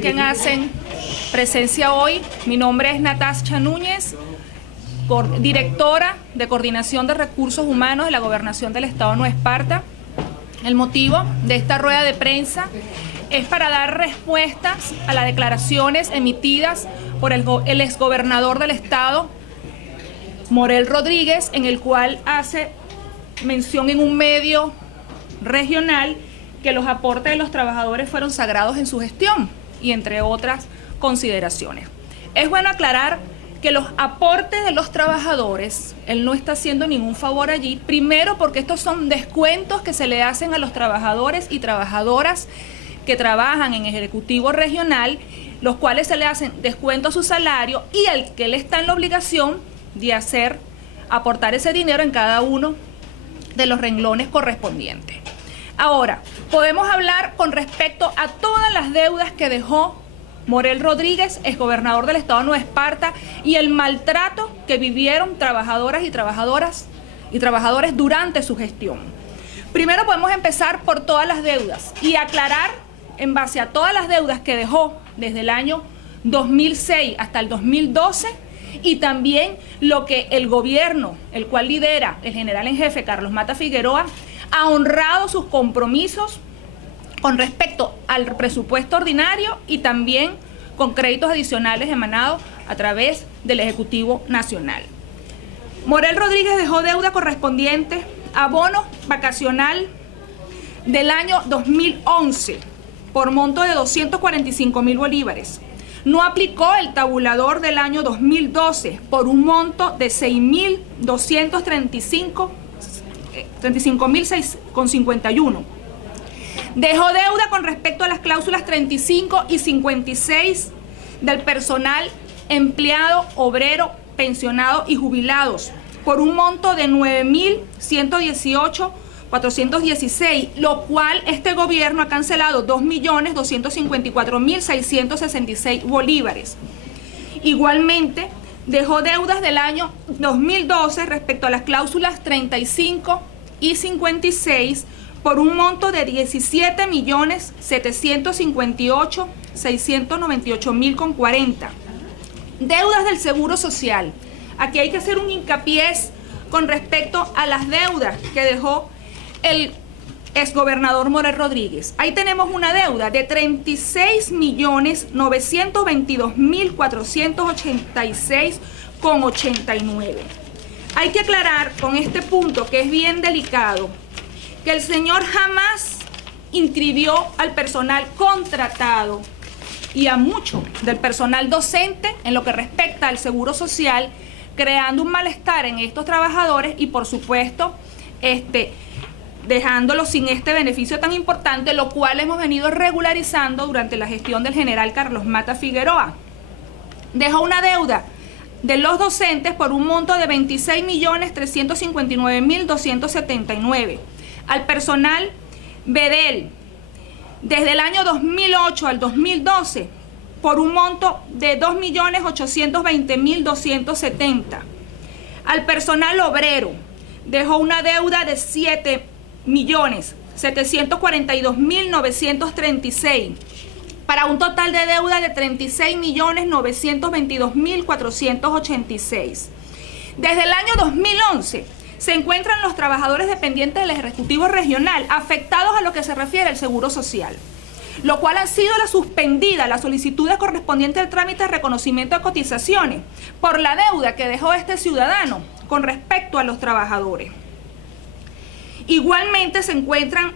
Quien hacen presencia hoy, mi nombre es Natascha Núñez, directora de Coordinación de Recursos Humanos de la Gobernación del Estado de Nueva Esparta. El motivo de esta rueda de prensa es para dar respuestas a las declaraciones emitidas por el exgobernador del Estado, Morel Rodríguez, en el cual hace mención en un medio regional que los aportes de los trabajadores fueron sagrados en su gestión y entre otras consideraciones. Es bueno aclarar que los aportes de los trabajadores, él no está haciendo ningún favor allí, primero porque estos son descuentos que se le hacen a los trabajadores y trabajadoras que trabajan en ejecutivo regional, los cuales se le hacen descuento a su salario y al que él está en la obligación de aportar ese dinero en cada uno de los renglones correspondientes. Ahora, podemos hablar con respecto a todas las deudas que dejó Morel Rodríguez, exgobernador del Estado de Nueva Esparta, y el maltrato que vivieron trabajadoras y trabajadores durante su gestión. Primero podemos empezar por todas las deudas y aclarar en base a todas las deudas que dejó desde el año 2006 hasta el 2012 y también lo que el gobierno, el cual lidera el general en jefe Carlos Mata Figueroa, ha honrado sus compromisos con respecto al presupuesto ordinario y también con créditos adicionales emanados a través del Ejecutivo Nacional. Morel Rodríguez dejó deuda correspondiente a bono vacacional del año 2011 por monto de 245.000 bolívares. No aplicó el tabulador del año 2012 por un monto de 35.651. Dejó deuda con respecto a las cláusulas 35 y 56 del personal empleado, obrero, pensionado y jubilados por un monto de 9.118.416, lo cual este gobierno ha cancelado 2.254.666 bolívares. Igualmente, dejó deudas del año 2012 respecto a las cláusulas 35 y 56 por un monto de 17.758.698.040. Deudas del Seguro Social. Aquí hay que hacer un hincapié con respecto a las deudas que dejó el exgobernador Morel Rodríguez. Ahí tenemos una deuda de 36.922.486,89. Hay que aclarar con este punto, que es bien delicado, que el señor jamás inscribió al personal contratado y a mucho del personal docente en lo que respecta al Seguro Social, creando un malestar en estos trabajadores y por supuesto dejándolos sin este beneficio tan importante, lo cual hemos venido regularizando durante la gestión del general Carlos Mata Figueroa. Dejó una deuda de los docentes por un monto de 26.359.279. Al personal Bedel, desde el año 2008 al 2012, por un monto de 2.820.270. Al personal obrero, dejó una deuda de 7.742.936, para un total de deuda de 36.922.486. Desde el año 2011, se encuentran los trabajadores dependientes del Ejecutivo Regional afectados a lo que se refiere al Seguro Social, lo cual han sido suspendidas las solicitudes correspondientes al trámite de reconocimiento de cotizaciones por la deuda que dejó este ciudadano con respecto a los trabajadores. Igualmente se encuentran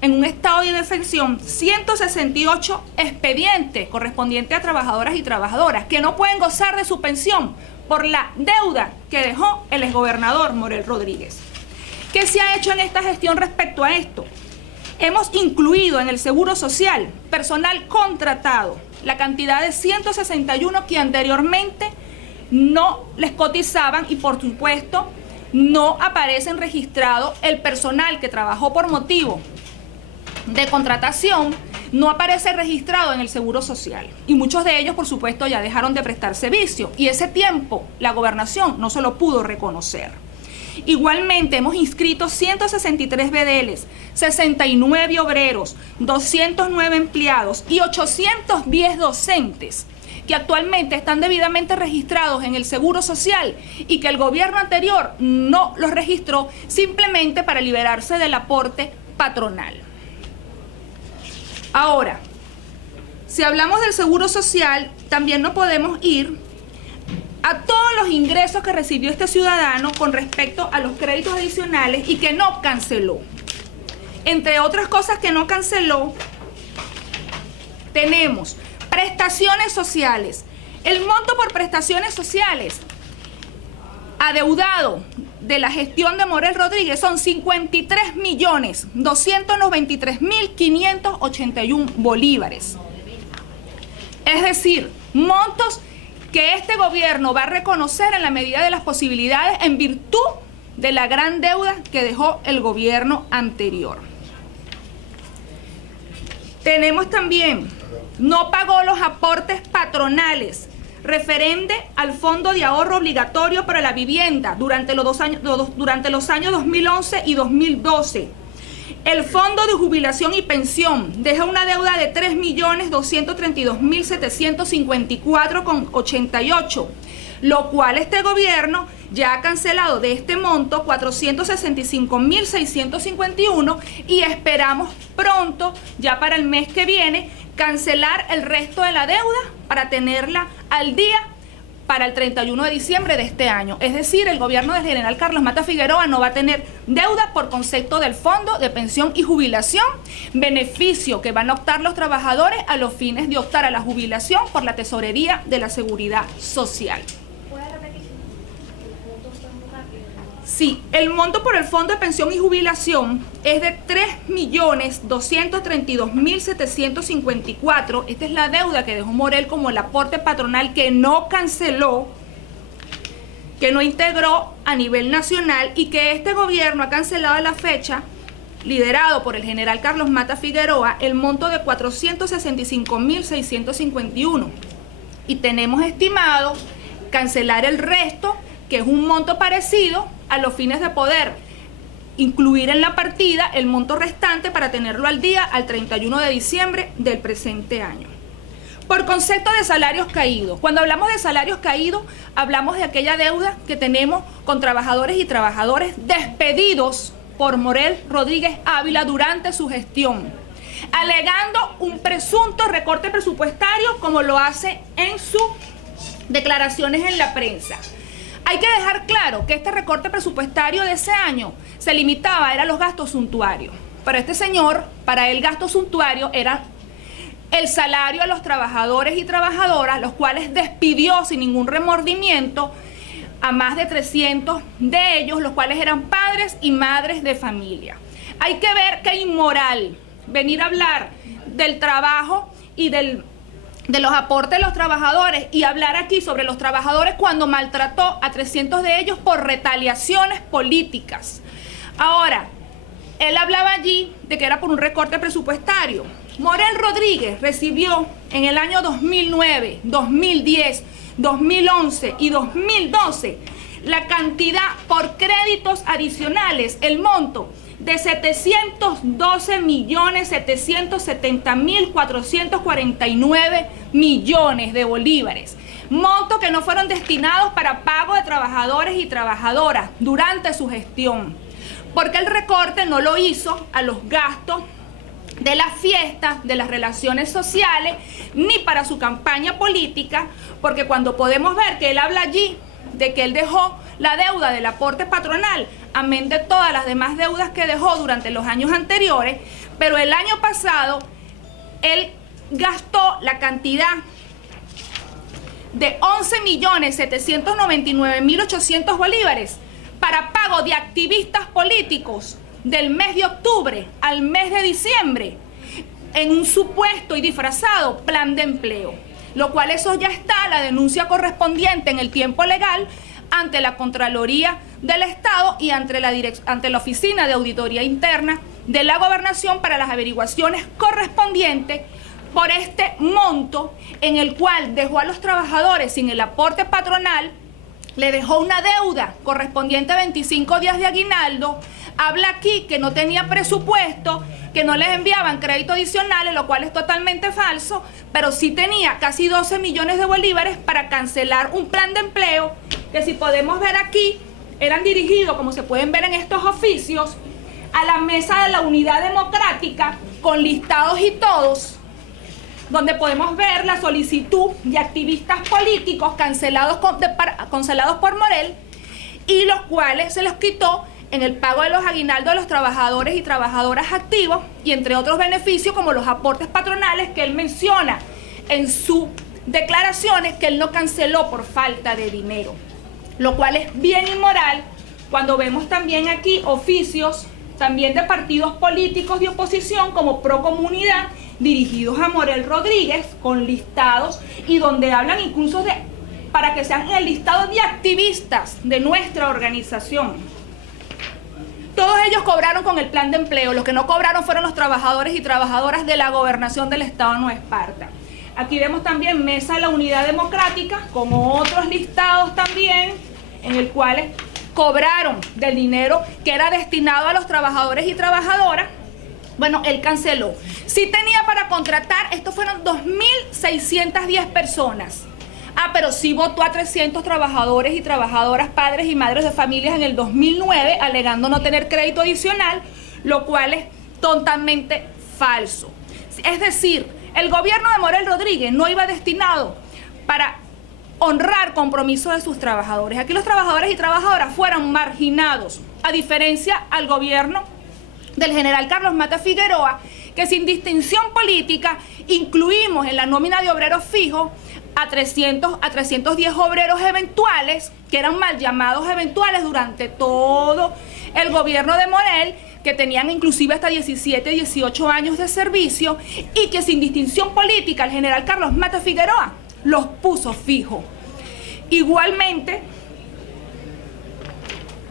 en un estado de indefensión 168 expedientes correspondientes a trabajadoras y trabajadoras que no pueden gozar de su pensión por la deuda que dejó el exgobernador Morel Rodríguez. ¿Qué se ha hecho en esta gestión respecto a esto? Hemos incluido en el Seguro Social personal contratado, la cantidad de 161 que anteriormente no les cotizaban y por supuesto no aparecen registrados el personal que trabajó por motivo de contratación, no aparece registrado en el Seguro Social y muchos de ellos por supuesto ya dejaron de prestar servicio y ese tiempo la gobernación no se lo pudo reconocer. Igualmente hemos inscrito 163 BDLs, 69 obreros, 209 empleados y 810 docentes que actualmente están debidamente registrados en el Seguro Social y que el gobierno anterior no los registró simplemente para liberarse del aporte patronal. Ahora, si hablamos del Seguro Social, también no podemos ir a todos los ingresos que recibió este ciudadano con respecto a los créditos adicionales y que no canceló. Entre otras cosas que no canceló, tenemos prestaciones sociales. El monto por prestaciones sociales adeudado de la gestión de Morel Rodríguez son 53.293.581 bolívares. Es decir, montos que este gobierno va a reconocer en la medida de las posibilidades en virtud de la gran deuda que dejó el gobierno anterior. Tenemos también, no pagó los aportes patronales referente al Fondo de Ahorro Obligatorio para la Vivienda durante los años 2011 y 2012. El Fondo de Jubilación y Pensión deja una deuda de 3.232.754,88, lo cual este gobierno ya ha cancelado de este monto 465.651 y esperamos pronto, ya para el mes que viene, cancelar el resto de la deuda para tenerla al día para el 31 de diciembre de este año. Es decir, el gobierno del general Carlos Mata Figueroa no va a tener deuda por concepto del Fondo de Pensión y Jubilación, beneficio que van a optar los trabajadores a los fines de optar a la jubilación por la Tesorería de la Seguridad Social. Sí, el monto por el Fondo de Pensión y Jubilación es de 3.232.754. Esta es la deuda que dejó Morel como el aporte patronal que no canceló, que no integró a nivel nacional y que este gobierno ha cancelado a la fecha, liderado por el general Carlos Mata Figueroa, el monto de 465.651. Y tenemos estimado cancelar el resto, que es un monto parecido, a los fines de poder incluir en la partida el monto restante para tenerlo al día al 31 de diciembre del presente año. Por concepto de salarios caídos. Cuando hablamos de salarios caídos, hablamos de aquella deuda que tenemos con trabajadores y trabajadoras despedidos por Morel Rodríguez Ávila durante su gestión, alegando un presunto recorte presupuestario como lo hace en sus declaraciones en la prensa. Hay que dejar claro que este recorte presupuestario de ese año se limitaba, era los gastos suntuarios. Pero este señor, para él gasto suntuario era el salario a los trabajadores y trabajadoras, los cuales despidió sin ningún remordimiento a más de 300 de ellos, los cuales eran padres y madres de familia. Hay que ver qué inmoral venir a hablar del trabajo y de los aportes de los trabajadores y hablar aquí sobre los trabajadores cuando maltrató a 300 de ellos por retaliaciones políticas. Ahora, él hablaba allí de que era por un recorte presupuestario. Morel Rodríguez recibió en el año 2009, 2010, 2011 y 2012 la cantidad por créditos adicionales, el monto de 712.770.449 millones de bolívares, montos que no fueron destinados para pago de trabajadores y trabajadoras durante su gestión, porque el recorte no lo hizo a los gastos de las fiestas, de las relaciones sociales, ni para su campaña política, porque cuando podemos ver que él habla allí de que él dejó la deuda del aporte patronal, amén de todas las demás deudas que dejó durante los años anteriores, pero el año pasado él gastó la cantidad de 11.799.800 bolívares para pago de activistas políticos del mes de octubre al mes de diciembre en un supuesto y disfrazado plan de empleo, lo cual eso ya está, la denuncia correspondiente en el tiempo legal ante la Contraloría del Estado y ante la Oficina de Auditoría Interna de la Gobernación para las averiguaciones correspondientes por este monto en el cual dejó a los trabajadores sin el aporte patronal, le dejó una deuda correspondiente a 25 días de aguinaldo, habla aquí que no tenía presupuesto, que no les enviaban crédito adicionales, lo cual es totalmente falso, pero sí tenía casi 12 millones de bolívares para cancelar un plan de empleo que, si podemos ver aquí, eran dirigidos, como se pueden ver en estos oficios, a la mesa de la Unidad Democrática, con listados y todos, donde podemos ver la solicitud de activistas políticos cancelados por Morel, y los cuales se los quitó en el pago de los aguinaldos de los trabajadores y trabajadoras activos, y entre otros beneficios como los aportes patronales que él menciona en sus declaraciones que él no canceló por falta de dinero, lo cual es bien inmoral cuando vemos también aquí oficios también de partidos políticos de oposición como Procomunidad, dirigidos a Morel Rodríguez, con listados y donde hablan incluso para que sean el listado de activistas de nuestra organización. Todos ellos cobraron con el plan de empleo. Los que no cobraron fueron los trabajadores y trabajadoras de la gobernación del Estado de Nueva Esparta. Aquí vemos también Mesa de la Unidad Democrática, con otros listados también, en el cual cobraron del dinero que era destinado a los trabajadores y trabajadoras. Bueno, él canceló. Sí tenía para contratar, estos fueron 2.610 personas. Pero sí votó a 300 trabajadores y trabajadoras, padres y madres de familias en el 2009, alegando no tener crédito adicional, lo cual es totalmente falso. Es decir, el gobierno de Morel Rodríguez no iba destinado para honrar compromisos de sus trabajadores. Aquí los trabajadores y trabajadoras fueron marginados, a diferencia al gobierno del general Carlos Mata Figueroa, que sin distinción política incluimos en la nómina de obreros fijos a 310 obreros eventuales, que eran mal llamados eventuales durante todo el gobierno de Morel, que tenían inclusive hasta 17, 18 años de servicio, y que sin distinción política el general Carlos Mata Figueroa los puso fijos. Igualmente,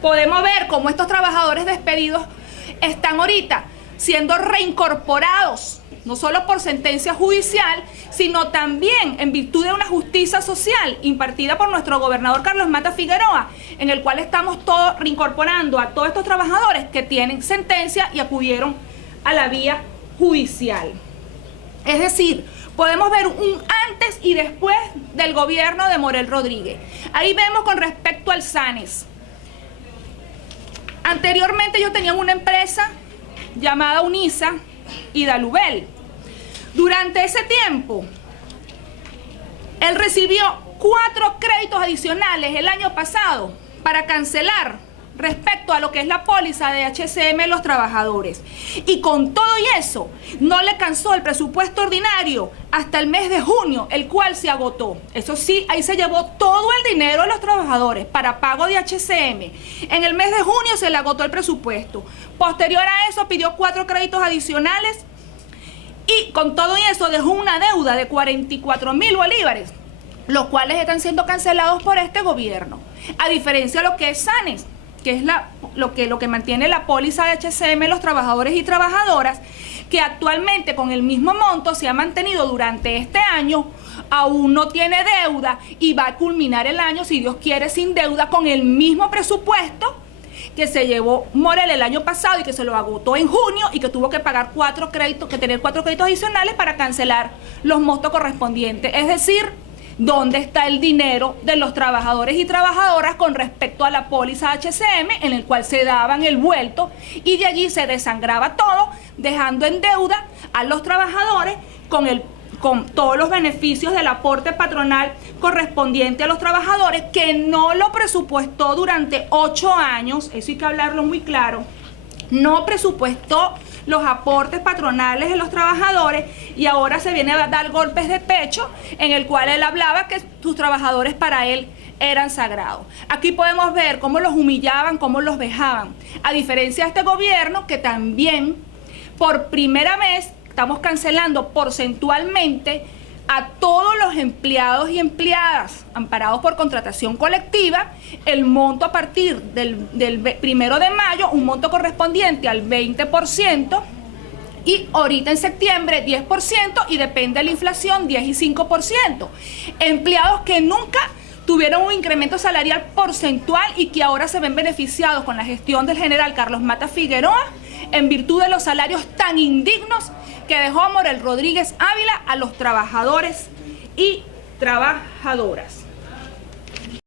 podemos ver cómo estos trabajadores despedidos están ahorita siendo reincorporados, no solo por sentencia judicial, sino también en virtud de una justicia social impartida por nuestro gobernador Carlos Mata Figueroa, en el cual estamos todos reincorporando a todos estos trabajadores que tienen sentencia y acudieron a la vía judicial. Es decir, podemos ver un antes y después del gobierno de Morel Rodríguez. Ahí vemos con respecto al SANES. Anteriormente ellos tenían una empresa llamada Unisa y Dalubel. Durante ese tiempo, él recibió 4 créditos adicionales el año pasado para cancelar respecto a lo que es la póliza de HCM de los trabajadores. Y con todo y eso, no le alcanzó el presupuesto ordinario hasta el mes de junio, el cual se agotó. Eso sí, ahí se llevó todo el dinero de los trabajadores para pago de HCM. En el mes de junio se le agotó el presupuesto. Posterior a eso, pidió 4 créditos adicionales y con todo y eso dejó una deuda de 44.000 bolívares, los cuales están siendo cancelados por este gobierno. A diferencia de lo que es SANES, que es lo que mantiene la póliza de HCM los trabajadores y trabajadoras, que actualmente con el mismo monto se ha mantenido durante este año, aún no tiene deuda y va a culminar el año, si Dios quiere, sin deuda, con el mismo presupuesto que se llevó Morel el año pasado y que se lo agotó en junio y que tuvo que pagar 4 créditos, que tener 4 créditos adicionales para cancelar los montos correspondientes. Es decir, ¿dónde está el dinero de los trabajadores y trabajadoras con respecto a la póliza HCM, en el cual se daban el vuelto y de allí se desangraba todo, dejando en deuda a los trabajadores con todos los beneficios del aporte patronal correspondiente a los trabajadores, que no lo presupuestó durante 8 años, eso hay que hablarlo muy claro, no presupuestó los aportes patronales de los trabajadores y ahora se viene a dar golpes de pecho en el cual él hablaba que sus trabajadores para él eran sagrados. Aquí podemos ver cómo los humillaban, cómo los vejaban. A diferencia de este gobierno, que también por primera vez estamos cancelando porcentualmente a todos los empleados y empleadas amparados por contratación colectiva, el monto a partir del 1 de mayo, un monto correspondiente al 20%, y ahorita en septiembre 10%, y depende de la inflación 10 y 5%. Empleados que nunca tuvieron un incremento salarial porcentual y que ahora se ven beneficiados con la gestión del general Carlos Mata Figueroa en virtud de los salarios tan indignos que dejó Morel Rodríguez Ávila a los trabajadores y trabajadoras.